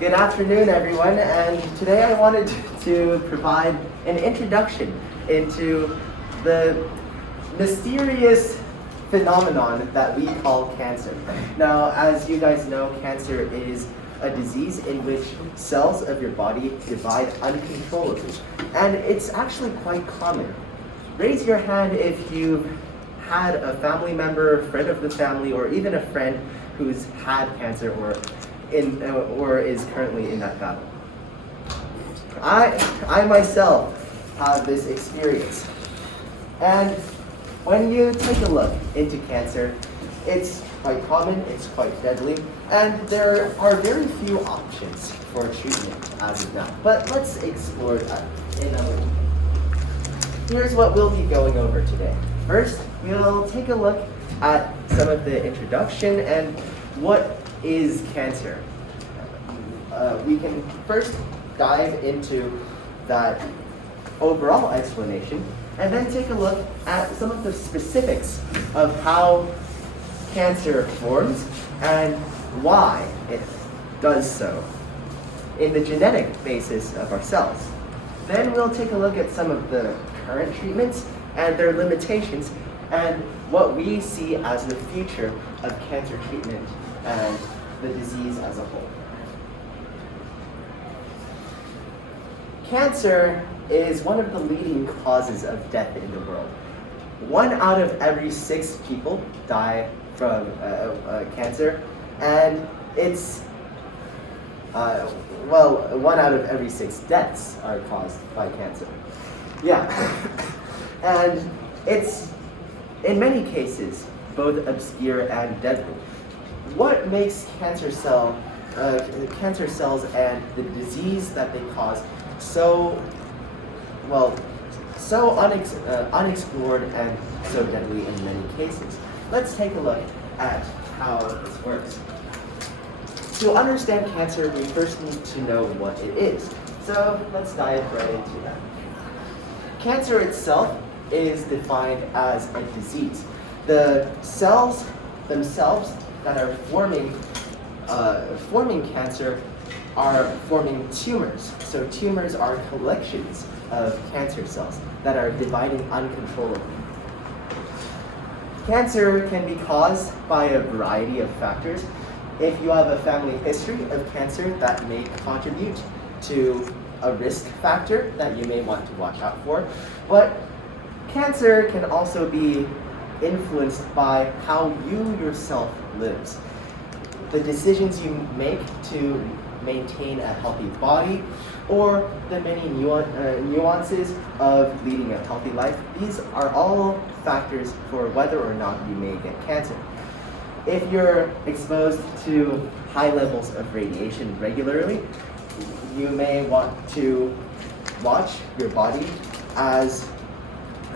Good afternoon, everyone, and today I wanted to provide an introduction into the mysterious phenomenon that we call cancer. Now, as you guys know, cancer is a disease in which cells of your body divide uncontrollably, and it's actually quite common. Raise your hand if you've had a family member, friend of the family, or even a friend who's had cancer or is currently in that battle. I myself have this experience. And when you take a look into cancer, it's quite common, it's quite deadly, and there are very few options for treatment as of now. But let's explore that in a little. Here's what we'll be going over today. First, we'll take a look at some of the introduction and what is cancer. We can first dive into that overall explanation and then take a look at some of the specifics of how cancer forms and why it does so in the genetic basis of our cells. Then we'll take a look at some of the current treatments and their limitations and what we see as the future of cancer treatment and the disease as a whole. Cancer is one of the leading causes of death in the world. 1 out of every 6 people die from cancer, and it's 1 out of every 6 deaths are caused by cancer. Yeah, and it's in many cases both obscure and deadly. What makes cancer cells and the disease that they cause so unexplored and so deadly in many cases? Let's take a look at how this works. To understand cancer, we first need to know what it is. So let's dive right into that. Cancer itself is defined as a disease. The cells themselves that are forming cancer are forming tumors. So tumors are collections of cancer cells that are dividing uncontrollably. Cancer can be caused by a variety of factors. If you have a family history of cancer, that may contribute to a risk factor that you may want to watch out for. But cancer can also be influenced by how you yourself lives. The decisions you make to maintain a healthy body, or the many nuances of leading a healthy life, these are all factors for whether or not you may get cancer. If you're exposed to high levels of radiation regularly, you may want to watch your body as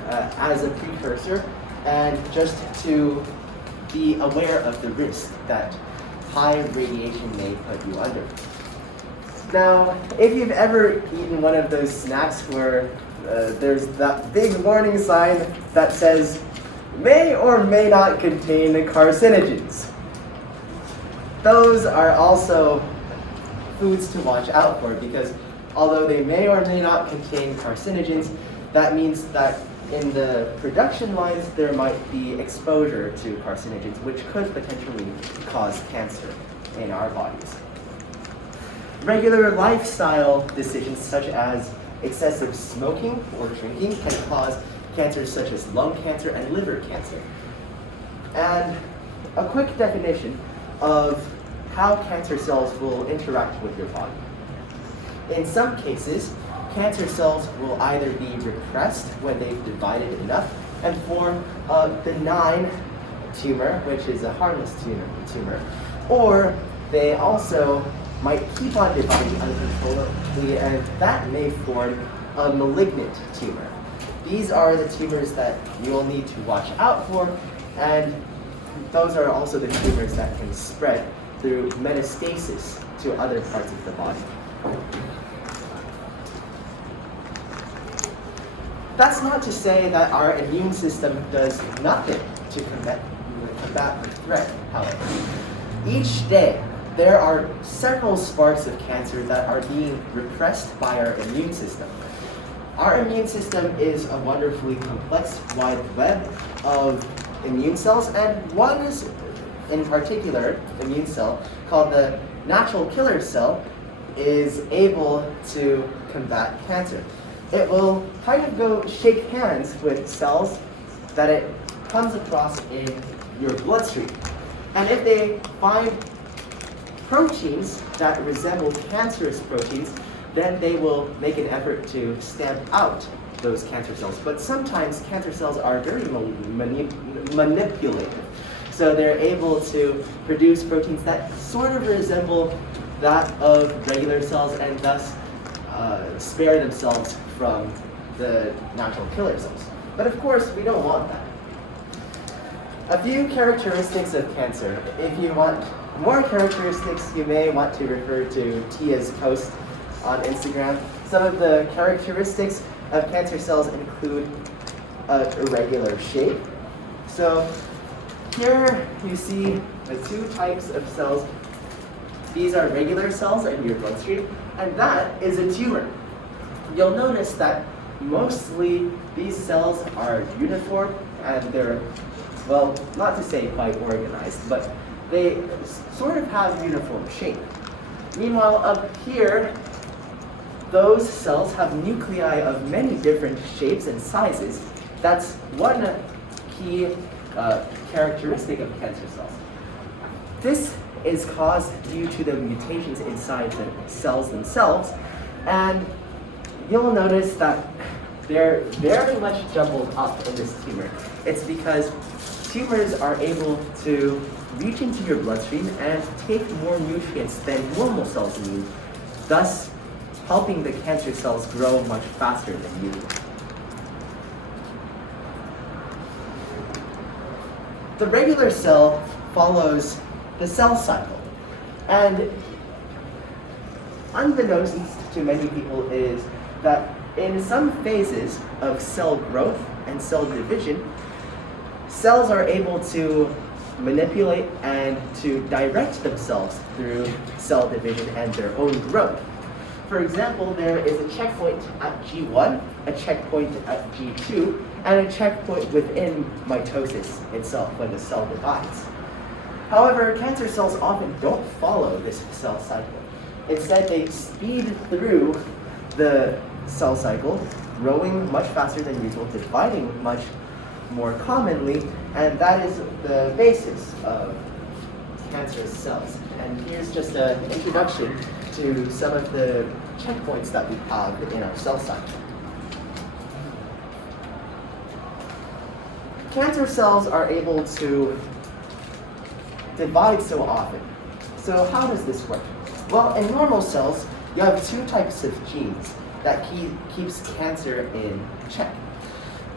a precursor and just to be aware of the risk that high radiation may put you under. Now, if you've ever eaten one of those snacks where there's that big warning sign that says, may or may not contain carcinogens, those are also foods to watch out for, because although they may or may not contain carcinogens, that means that in the production lines there might be exposure to carcinogens, which could potentially cause cancer in our bodies. Regular lifestyle decisions such as excessive smoking or drinking can cause cancers such as lung cancer and liver cancer. And a quick definition of how cancer cells will interact with your body. In some cases, cancer cells will either be repressed when they've divided enough and form a benign tumor, which is a harmless tumor, or they also might keep on dividing uncontrollably, and that may form a malignant tumor. These are the tumors that you'll need to watch out for, and those are also the tumors that can spread through metastasis to other parts of the body. That's not to say that our immune system does nothing to combat the threat, however. Each day, there are several sparks of cancer that are being repressed by our immune system. Our immune system is a wonderfully complex wide web of immune cells, and one is in particular, immune cell, called the natural killer cell, is able to combat cancer. It will kind of go shake hands with cells that it comes across in your bloodstream. And if they find proteins that resemble cancerous proteins, then they will make an effort to stamp out those cancer cells. But sometimes cancer cells are very manipulative. So they're able to produce proteins that sort of resemble that of regular cells and thus spare themselves from the natural killer cells. But of course, we don't want that. A few characteristics of cancer. If you want more characteristics, you may want to refer to Tia's post on Instagram. Some of the characteristics of cancer cells include an irregular shape. So here you see the two types of cells. These are regular cells in your bloodstream, and that is a tumor. You'll notice that mostly these cells are uniform and they're, well, not to say quite organized, but they sort of have uniform shape. Meanwhile, up here, those cells have nuclei of many different shapes and sizes. That's one key characteristic of cancer cells. This is caused due to the mutations inside the cells themselves, and you'll notice that they're very much jumbled up in this tumor. It's because tumors are able to reach into your bloodstream and take more nutrients than normal cells need, thus helping the cancer cells grow much faster than usual. The regular cell follows the cell cycle, and unbeknownst to many people is that in some phases of cell growth and cell division, cells are able to manipulate and to direct themselves through cell division and their own growth. For example, there is a checkpoint at G1, a checkpoint at G2, and a checkpoint within mitosis itself when the cell divides. However, cancer cells often don't follow this cell cycle. Instead, they speed through the cell cycle, growing much faster than usual, dividing much more commonly, and that is the basis of cancerous cells. And here's just an introduction to some of the checkpoints that we have in our cell cycle. Cancer cells are able to divide so often. So how does this work? Well, in normal cells, you have two types of genes that keeps cancer in check.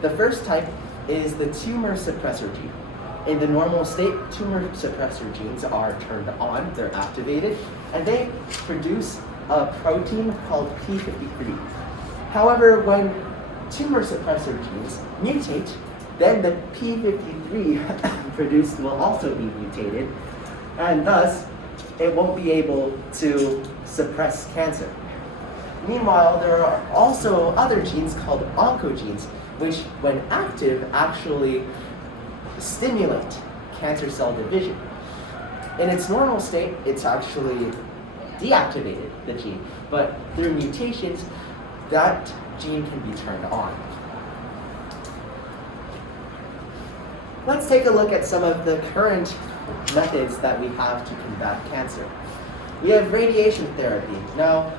The first type is the tumor suppressor gene. In the normal state, tumor suppressor genes are turned on, they're activated, and they produce a protein called p53. However, when tumor suppressor genes mutate, then the p53 produced will also be mutated, and thus it won't be able to suppress cancer. Meanwhile, there are also other genes called oncogenes, which when active actually stimulate cancer cell division. In its normal state, it's actually deactivated, the gene, but through mutations, that gene can be turned on. Let's take a look at some of the current methods that we have to combat cancer. We have radiation therapy. Now,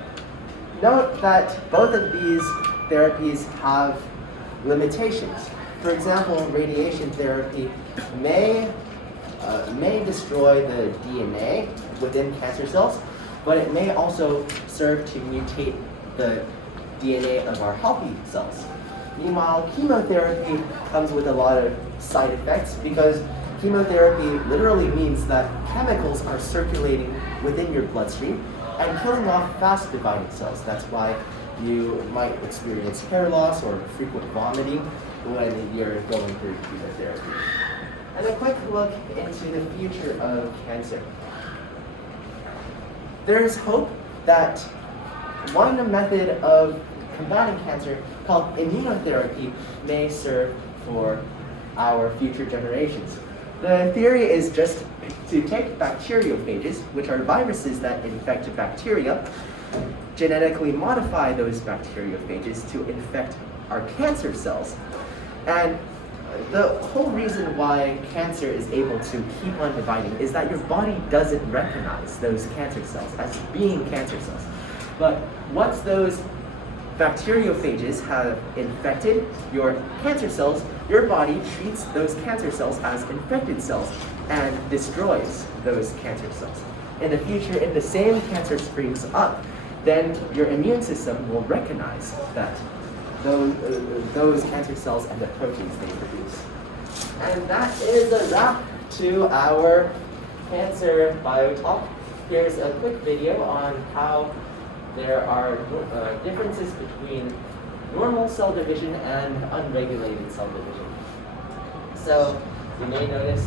note that both of these therapies have limitations. For example, radiation therapy may destroy the DNA within cancer cells, but it may also serve to mutate the DNA of our healthy cells. Meanwhile, chemotherapy comes with a lot of side effects because chemotherapy literally means that chemicals are circulating within your bloodstream and killing off fast dividing cells. That's why you might experience hair loss or frequent vomiting when you're going through chemotherapy. And a quick look into the future of cancer. there is hope that one method of combating cancer called immunotherapy may serve for our future generations. The theory is just to take bacteriophages, which are viruses that infect bacteria, genetically modify those bacteriophages to infect our cancer cells. And the whole reason why cancer is able to keep on dividing is that your body doesn't recognize those cancer cells as being cancer cells. But once those bacteriophages have infected your cancer cells, your body treats those cancer cells as infected cells and destroys those cancer cells. In the future, if the same cancer springs up, then your immune system will recognize that those cancer cells and the proteins they produce. And that is a wrap to our cancer bio talk. Here's a quick video on how there are differences between normal cell division and unregulated cell division. So you may notice,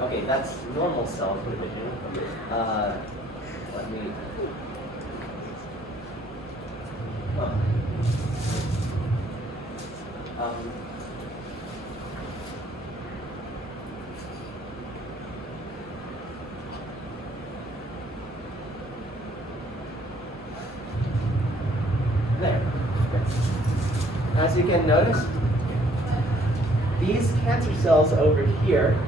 okay, that's normal cell division. Let me, there. As you can notice, these cancer cells over here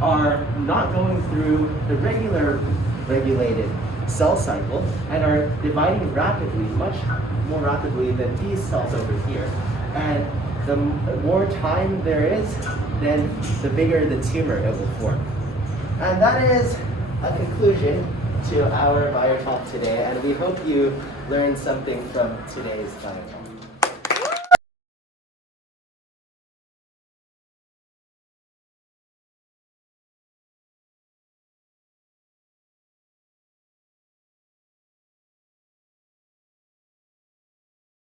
are not going through the regular regulated cell cycle and are dividing rapidly, much more rapidly than these cells over here. And the more time there is, then the bigger the tumor it will form. And that is a conclusion to our bio talk today, and we hope you learned something from today's bio talk.